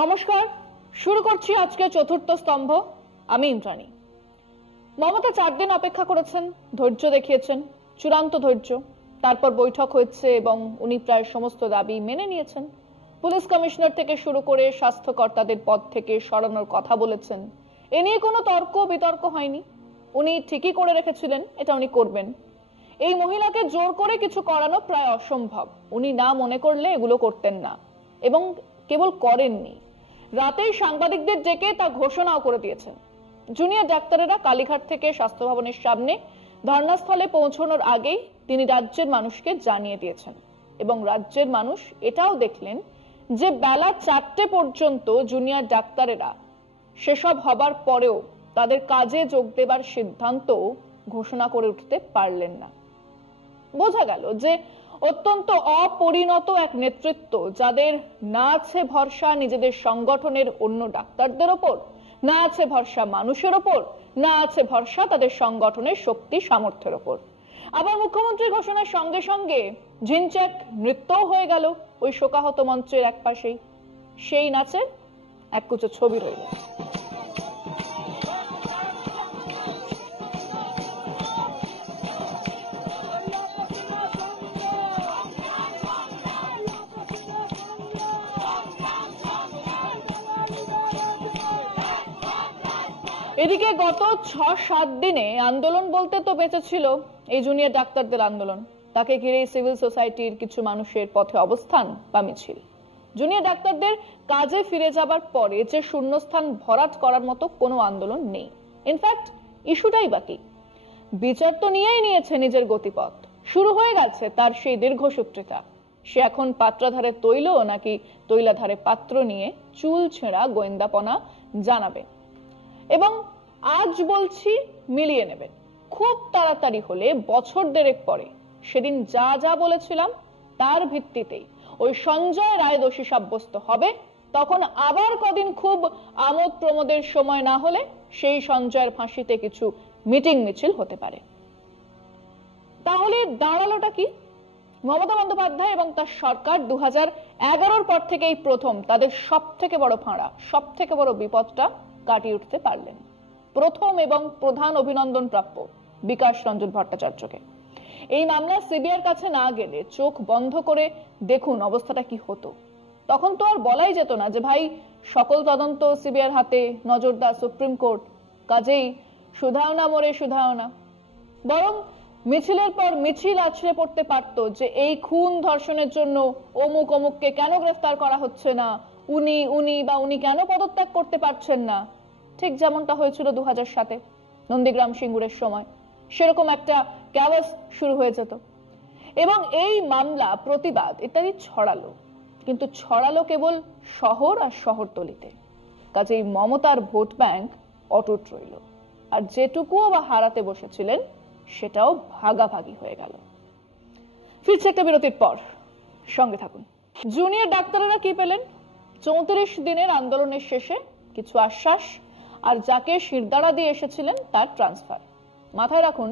নমস্কার, শুরু করছি আজকে চতুর্থ স্তম্ভ। আমি ইন্দ্রাণী। মমতা 4 দিন অপেক্ষা করেছেন, ধৈর্য দেখিয়েছেন, চূড়ান্ত ধৈর্য। তারপর বৈঠক হয়েছে এবং উনি প্রায় সমস্ত দাবি মেনে নিয়েছেন। পুলিশ কমিশনার থেকে শুরু করে স্বাস্থ্যকর্তাদের পদ থেকে সরানোর কথা বলেছেন। এ নিয়ে কোনো তর্ক বিতর্ক হয়নি। উনি ঠিকই করে রেখেছিলেন, এটা উনি করবেন। এই মহিলাকে জোর করে কিছু করানো প্রায় অসম্ভব। উনি না মনে করলে এগুলো করতেন না, এবং কেবল করেননি, রাতেই সাংবাদিকদের ডেকে তা ঘোষণাও করে দিয়েছেন। জুনিয়র ডাক্তারেরা কালীঘাট থেকে স্বাস্থ্য ভবনের সামনে ধর্নাস্থলে পৌঁছানোর আগেই তিনি রাজ্যের মানুষকে জানিয়ে দিয়েছেন, এবং রাজ্যের মানুষ এটাও দেখলেন যে বেলা 4টে পর্যন্ত জুনিয়র ডাক্তারেরা সেসব হবার পরেও তাদের কাজে যোগ দেবার সিদ্ধান্ত ঘোষণা করে উঠতে পারলেন না। বোঝা গেল যে অত্যন্ত অপরিণত এক নেতৃত্ব, যাদের না আছে ভরসা নিজেদের সংগঠনের অন্য ডাক্তারদের ওপর, না আছে ভরসা মানুষের ওপর, না আছে ভরসা তাদের সংগঠনের শক্তি সামর্থ্যের ওপর। আবার মুখ্যমন্ত্রীর ঘোষণার সঙ্গে সঙ্গে ঝিনচাক নৃত্যও হয়ে গেল ওই শোকাহত মঞ্চের এক পাশেই। সেই নাচের এক কুচো ছবি রইল। এদিকে গত 6-7 দিনে আন্দোলন বলতে তো বেঁচে ছিল এই জুনিয়র ডাক্তারদের আন্দোলন। তাকে ঘিরে সিভিল সোসাইটির কিছু মানুষের পথে অবস্থান বা মিছিল। জুনিয়র ডাক্তারদের কাজে ফিরে যাবার পরে যে শূন্যস্থান ভরাট করার মতো কোনো আন্দোলন নেই। ইনফ্যাক্ট ইস্যুটাই বাকি। বিচার তো নিয়েই নিয়েছে নিজের গতিপথ। শুরু হয়ে গেছে তার সেই দীর্ঘসূত্রিতা। সে এখন পাত্রাধারে তৈল নাকি তৈলাধারে পাত্র নিয়ে চুল ছেঁড়া গোয়েন্দাপনা জানাবে, এবং আজ বলছি মিলিয়ে নেবেন। খুব তাড়াতাড়ি হলে বছর দেড়েক পরে সেদিন যা যা বলেছিলাম তার ভিত্তিতেই ওই সঞ্জয় রায় দোষী সাব্যস্ত হবে। তখন আবার কদিন খুব আমোদ প্রমোদের সময় না হলে সেই সঞ্জয়ের ফাঁসিতে কিছু মিটিং মিছিল হতে পারে। তাহলে দাঁড়ালোটা কি? মমতা বন্দ্যোপাধ্যায় এবং তার সরকার 2011-র পর থেকেই প্রথম তাদের সব থেকে বড় ফাঁড়া, সব থেকে বড় বিপদটা কাটিয়ে উঠতে পারলেন। প্রথম এবং প্রধান অভিনন্দন প্রাপ্য বিকাশ রঞ্জন ভট্টাচার্যকে। এই মামলা সিবিআইয়ের কাছে না গেলে চোখ বন্ধ করে দেখুন অবস্থাটা কি হতো। তখন তো আর বলাই যেত না যে ভাই সকল তদন্ত সিবিআইয়ের হাতে, নজরদার সুপ্রিম কোর্ট, কাজেই শুধাও না মোরে শুধাও না। বরং মিছিলের পর মিছিল আছড়ে পড়তে পারতো যে এই খুন ধর্ষণের জন্য অমুক অমুককে কেন গ্রেফতার করা হচ্ছে না, উনি কেন পদত্যাগ করতে পারছেন না। ঠিক যেমনটা হয়েছিল 2007-এ নন্দীগ্রাম সিঙ্গুরের সময়, সেরকম একটা ক্যাওয়াস শুরু হয়ে যেত, এবং এই মামলা প্রতিবাদ ইত্যাদি ছড়ালো। কিন্তু ছড়ালো কেবল শহর আর শহরতলিতে। কাজেই মমতার ভোট ব্যাংক অটুট রইল, আর যেটুকুও বা হারাতে বসেছিলেন সেটাও ভাগাভাগি হয়ে গেল। ফিরছে একটা বিরতির পর, সঙ্গে থাকুন। জুনিয়র ডাক্তারেরা কি পেলেন? 34 দিনের আন্দোলনের শেষে কিছু আশ্বাস, আর যাকে শিরদাঁড়া দিয়ে এসেছিলেন তার ট্রান্সফার। মাথায় রাখুন,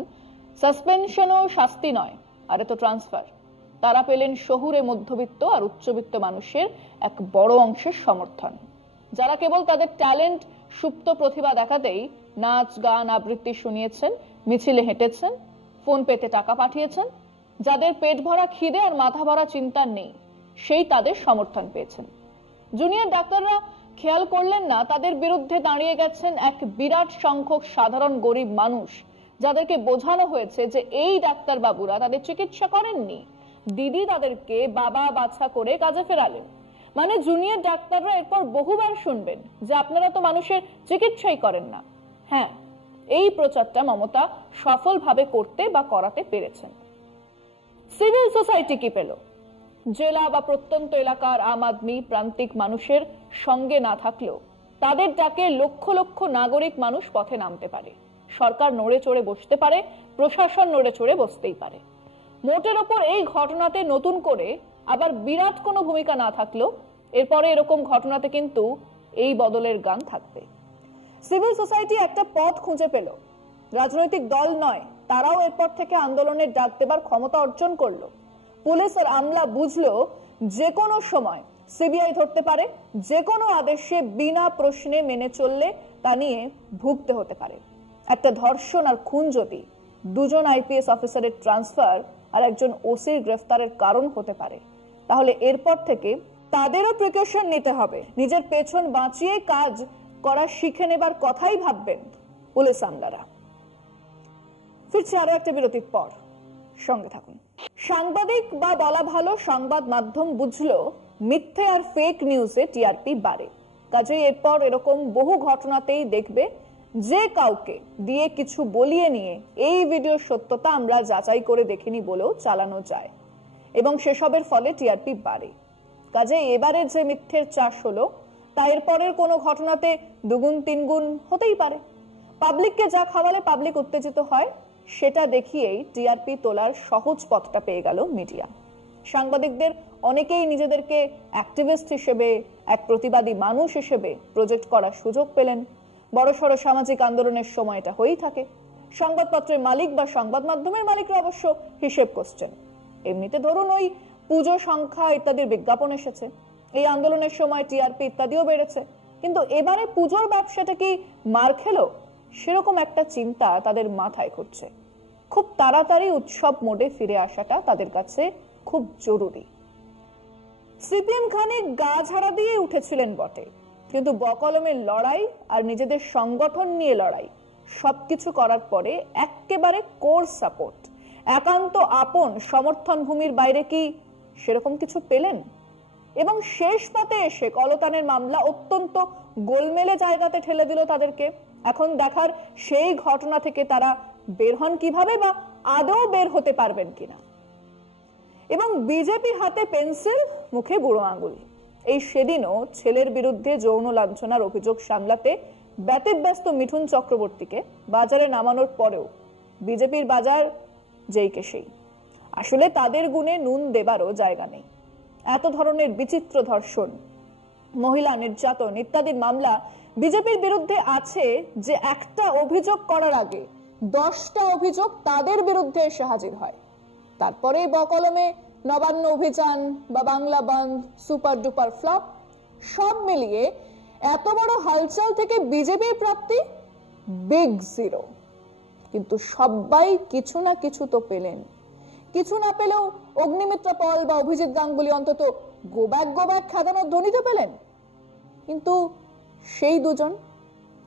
সাসপেনশনও শাস্তি নয়, আর এত ট্রান্সফার। তারা পেলেন শহুরে মধ্যবিত্ত আর উচ্চবিত্ত মানুষের এক বড় অংশের সমর্থন, যারা কেবল তাদের ট্যালেন্ট, সুপ্ত প্রতিভা দেখাতেই নাচ গান আবৃত্তি শুনিয়েছেন, মিছিলে হেঁটেছেন, ফোন পেতে টাকা পাঠিয়েছেন। যাদের পেট ভরা খিদে আর মাথা ভরা চিন্তা নেই, সেই তাদের সমর্থন পেয়েছেন। জুনিয়র ডাক্তাররা খেয়াল করলেন না তাদের বিরুদ্ধে দাঁড়িয়ে গেছেন এক বিরাট সংখ্যক সাধারণ গরিব মানুষ, যাদেরকে বোঝানো হয়েছে যে এই ডাক্তার বাবুরা তাদের চিকিৎসা করেননি, দিদি তাদেরকে বাবা বাছা করে কাজে ফেরালেন। মানে জুনিয়র ডাক্তাররা এরপর বহুবার শুনবেন যে আপনারা তো মানুষের চিকিৎসাই করেন না। হ্যাঁ, এই প্রচারটা মমতা সফলভাবে করতে বা করাতে পেরেছেন। সিভিল সোসাইটি কি পেল? জেলা বা প্রত্যন্ত এলাকার আম আদমি প্রান্তিক মানুষের সঙ্গে না থাকলেও তাদের ডাকে লক্ষ লক্ষ নাগরিক মানুষ পথে নামতে পারে। সরকার নড়ে চড়ে বসতে পারে, প্রশাসন নড়ে চড়ে বসতেই পারে। মোটের ওপর এই ঘটনাতে নতুন করে আবার বিরাট কোনো ভূমিকা না থাকলেও এরপরে এরকম ঘটনাতে কিন্তু এই বদলের গান থাকবে। সিভিল সোসাইটি একটা পথ খুঁজে পেল। রাজনৈতিক দল নয়, তারাও এরপর থেকে আন্দোলনের ডাক দেবার ক্ষমতা অর্জন করলো। পুলিশ আর আমলা বুঝলো যে কোনো সময় সিবিআই ধরতে পারে, যে কোনো আদেশে বিনা প্রশ্নে মেনে চললে তা নিয়ে ভুগতে হতে পারে। একটা ধর্ষণ আর খুন যদি দুজন আইপিএস অফিসারের ট্রান্সফার আর একজন ওসির গ্রেফতারের কারণ হতে পারে, তাহলে এরপর থেকে তাদেরও প্রিকশন নিতে হবে। নিজের পেছন বাঁচিয়ে কাজ করা শিখে নেবার কথাই ভাববেন পুলিশ আমলারা। ফিরছে আরো একটা বিরতির পর, সঙ্গে থাকুন। সাংবাদিক বা বলা ভালো সংবাদ মাধ্যম বুঝলো মিথ্যে আর ফেক নিউজে টিআরপি বাড়ে। কাজেই এরপর এরকম বহু ঘটনাতেই দেখবে যে কাউকে দিয়ে কিছু বলিয়ে নিয়ে এই ভিডিওর সত্যতা আমরা যাচাই করে দেখিনি বলেও চালানো যায় এবং সেসবের ফলে টিআরপি বাড়ে। কাজে এবারে যে মিথ্যের চাষ হলো তা এরপরের কোনো ঘটনাতে দুগুণ তিনগুণ হতেই পারে। পাবলিককে যা খাওয়ালে পাবলিক উত্তেজিত হয় সেটা দেখিয়েই টিআরপি তোলার সহজ পথটা পেয়ে গেল মিডিয়া। সাংবাদিকদের অনেকেই নিজেদেরকে অ্যাক্টিভিস্ট হিসেবে, এক প্রতিবাদী মানুষ হিসেবে প্রজেক্ট করার সুযোগ পেলেন। বড়সড় সামাজিক আন্দোলনের সময় এটা হয়েই থাকে। সংবাদপত্রের মালিক বা সংবাদ মাধ্যমের মালিকরা অবশ্য হিসেব করছেন। এমনিতে ধরুন ওই পুজো সংখ্যা ইত্যাদির বিজ্ঞাপন এসেছে, এই আন্দোলনের সময় টিআরপি ইত্যাদিও বেড়েছে, কিন্তু এবারে পুজোর ব্যবসাটা কি মার খেলো সেরকম একটা চিন্তা তাদের মাথায় ঘুরছে। খুব তাড়াতাড়ি উৎসব মোডে ফিরে আসাটা তাদের কাছে খুব জরুরি। সিপিএম খানে গা ঝাড়া দিয়ে উঠেছিলেন বটে, কিন্তু বকলমের লড়াই আর নিজেদের সংগঠন নিয়ে লড়াই সবকিছু করার পরে একেবারে কোর সাপোর্ট, একান্ত আপন সমর্থন ভূমির বাইরে কি সেরকম কিছু পেলেন? এবং শেষ পথে এসে কলতানের মামলা অত্যন্ত গোলমেলে জায়গাতে ঠেলে দিল তাদেরকে। এখন দেখার সেই ঘটনা থেকে তারা বের হন কিভাবে, বা আদৌ বের হতে পারবেন কিনা। এবং বিজেপির হাতে পেন্সিল, মুখে বুড়ো আঙুল। এই সেদিনও ছেলের বিরুদ্ধে যৌন লাঞ্ছনার অভিযোগ সামলাতে ব্যতিব্যস্ত মিঠুন চক্রবর্তীকে বাজারে নামানোর পরেও বিজেপির বাজার যেই কে সেই। আসলে তাদের গুণে নুন দেবারও জায়গা নেই। এত ধরনের বিচিত্র ধর্ষণ, মহিলা নির্যাতন ইত্যাদি মামলা বিজেপির বিরুদ্ধে আছে যে একটা অভিযোগ করার আগে 10টা অভিযোগ তাদের বিরুদ্ধে এসে হাজির হয়। তারপরে বকলমে নবান্ন অভিযান বা বাংলা বন্ধ, সুপার ডুপার ফ্লপ, সব মিলিয়ে এত বড় হালচাল থেকে বিজেপির প্রাপ্তি বিগ জিরো। কিন্তু সবাই কিছু না কিছু তো পেলেন। কিছু না পেলেও অগ্নিমিত্রা পল বা অভিজিৎ গাঙ্গুলি অন্তত গোব্যাক খেদানোর ধ্বনি তো পেলেন। কিন্তু সেই দুজন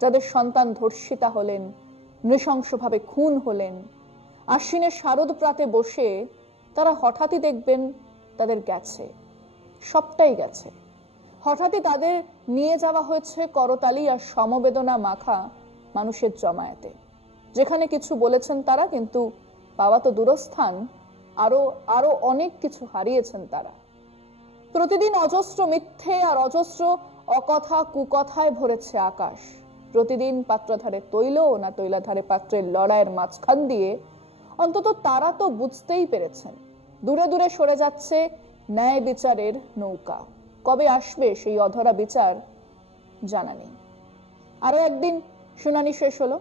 যাদের সন্তান ধর্ষিতা হলেন, নৃশংসভাবে খুন হলেন, আশ্বিনের শারদ প্রাতে বসে তারা হঠাৎই দেখবেন তাদের গেছে, সবটাই গেছে। হঠাৎই তাদের নিয়ে যাওয়া হয়েছে করতালি আর সমবেদনা মাখা মানুষের জমায়েতে, যেখানে কিছু বলেছেন তারা, কিন্তু পাওয়া তো দূরস্থান, আরো অনেক কিছু হারিয়েছেন তারা। প্রতিদিন অজস্র মিথ্যে আর অজস্র অকথা কুকথায় ভরেছে আকাশ। প্রতিদিন পাত্রধারে তৈল না তৈলাধারে পাত্রের লড়াইয়ের মাঝখান দিয়ে অন্তত তারা তো বুঝতেই পেরেছেন দূরে দূরে সরে যাচ্ছে ন্যায় বিচারের নৌকা। কবে আসবে সেই অধরা বিচার জানা নেই। আরো একদিন শুনানি শেষ হলো,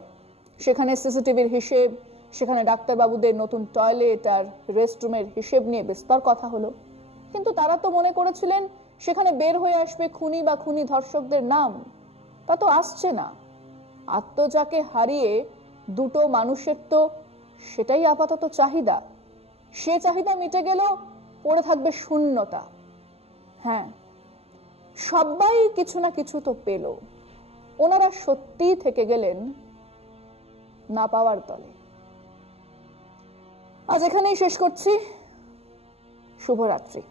সেখানে সিসিটিভির হিসেব, সেখানে ডাক্তারবাবুদের নতুন টয়লেট আর রেস্টরুমের হিসেব নিয়ে বিস্তর কথা হলো। কিন্তু তারা তো মনে করেছিলেন সেখানে বের হয়ে আসবে খুনি বা খুনি ধর্ষকদের নাম। তা তো আসছে না। আত্মজাকে হারিয়ে দুটো মানুষের তো সেটাই আপাতত চাহিদা। সে চাহিদা মিটে গেলেও পড়ে থাকবে শূন্যতা। হ্যাঁ, সবাই কিছু না কিছু তো পেল, ওনারা সত্যিই থেকে গেলেন না পাওয়ার তলে। আজ এখানেই শেষ করছি। শুভরাত্রি।